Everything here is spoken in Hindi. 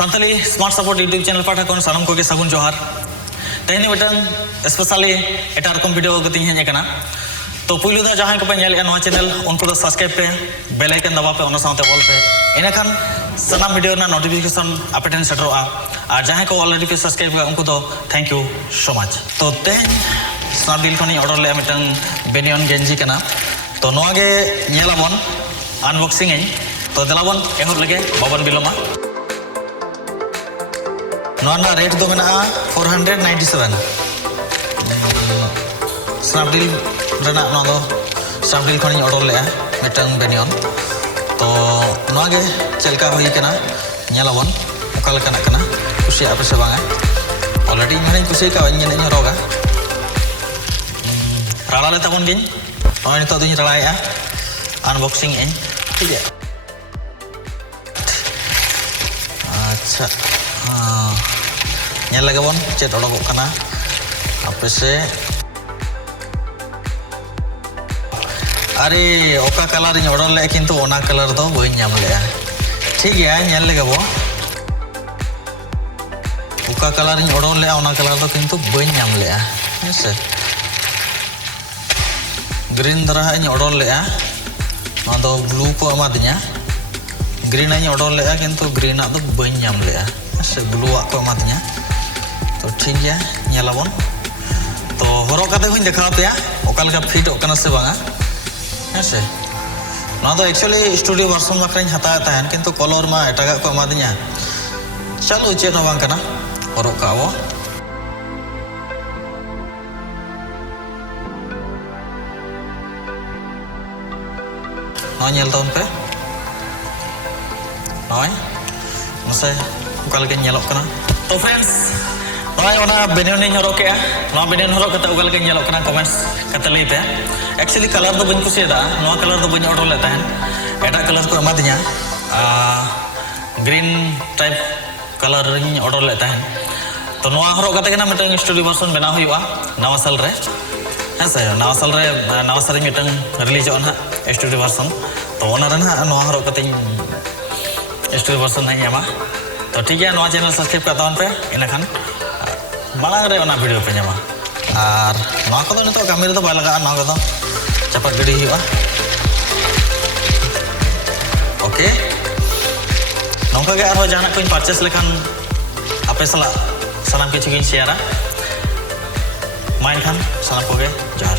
Santali smart support YouTube channel पाठा कौन सानम को के सगुन जोहार तेहनी मिटन स्पेशली एटा रकम वीडियो गति हेज कना तो पुलु दा जहां को पे नेल नवा चैनल उनको तो सब्सक्राइब पे बेल आइकन दबा पे ओना साथे ऑल पे इनखान सनाम वीडियो ना नोटिफिकेशन अपडेट सेटरोआ और जहां को ऑलरेडी पे सब्सक्राइब का उनको तो थैंक यू सो मच। तो तेहन स्नैपडील खनि ऑर्डर ले मिटन बेनियन गेंजी कना तो नवा गे नेलाबन अनबॉक्सिंग इन तो देलाबन एहर लगे बाबन बिलोमा नॉन रेट दो मेना 497 स्नैपडील रेना ना दो स्नैपडील खनि ऑर्डर ले मिटन बेनियन तो नवा गे चलका होई कना नेलाबन ओका लेकना कना खुशी आपे से बांगा ऑलरेडी हने खुशी का इन इन रोगा राला ले तबन गिन नॉय नितो दुनी रलाया अनबॉक्सिंग इन ठीक है। अच्छा हाँ ये लगे बन चेत ओडोक कना आपे से अरे ओका कलर इन ऑर्डर ले किंतु ओना कलर दो बई नाम ले ठीक है नेल लगे बो ओका कलर इन ऑर्डर ले ओना कलर दो किंतु बई नाम ले हेसे ग्रीन दरा इन ऑर्डर ले ना दो ब्लू को एमा दिया ग्रीन इन ऑर्डर ले किंतु ग्रीन दो बई नाम ले हेसे ब्लू को एमा दिया तो ठीक है नेलाबन तो हरो काते हुई देखाव पे ओका लगा फिट ओकना से बांगा हेसे ना तो एक्चुअली स्टूडियो वर्सन बाकराኝ हता ताहन किंतु कलर मा एटागा को एमा दिया चलो चेत हो बांग कना हरो कावो ना नेल ताउन पे नॉय मसे ओका लगे नेलक कना तो फ्रेंड्स नॉय ओना बेनियन इन हरो के ना बेनियन हरो कते ओका लगे नेलक कना कमेंट्स कते लई पे एक्चुअली कलर तो बन कुसियदा नो कलर तो बन ऑर्डर लेता है एटा कलर को एमा दिया green type colour in order लेता है तो नवा हरो कते कना मिटन स्टूडियो वर्सन बना हुआ नवा साल रे हेसे नवा साल रे नवा साल मिटन रिलीज ऑन हा स्टूडियो वर्सन तो ओना रन हा नवा हरो कते स्टूडियो वर्सन है यामा तो ठीक है नवा चैनल सब्सक्राइब करता हूं पे इनखान मालांग रे ओना वीडियो पे ᱧᱟᱢᱟ और नवा को नितो कामी रे तो बाय लगा नवा को चपा गिडी हुआ ओके नौका के आरो जाना को परचेस लेखान आपे सला सनाम किछु गिन शेयरा माइन खान सनाम को गे जोहार।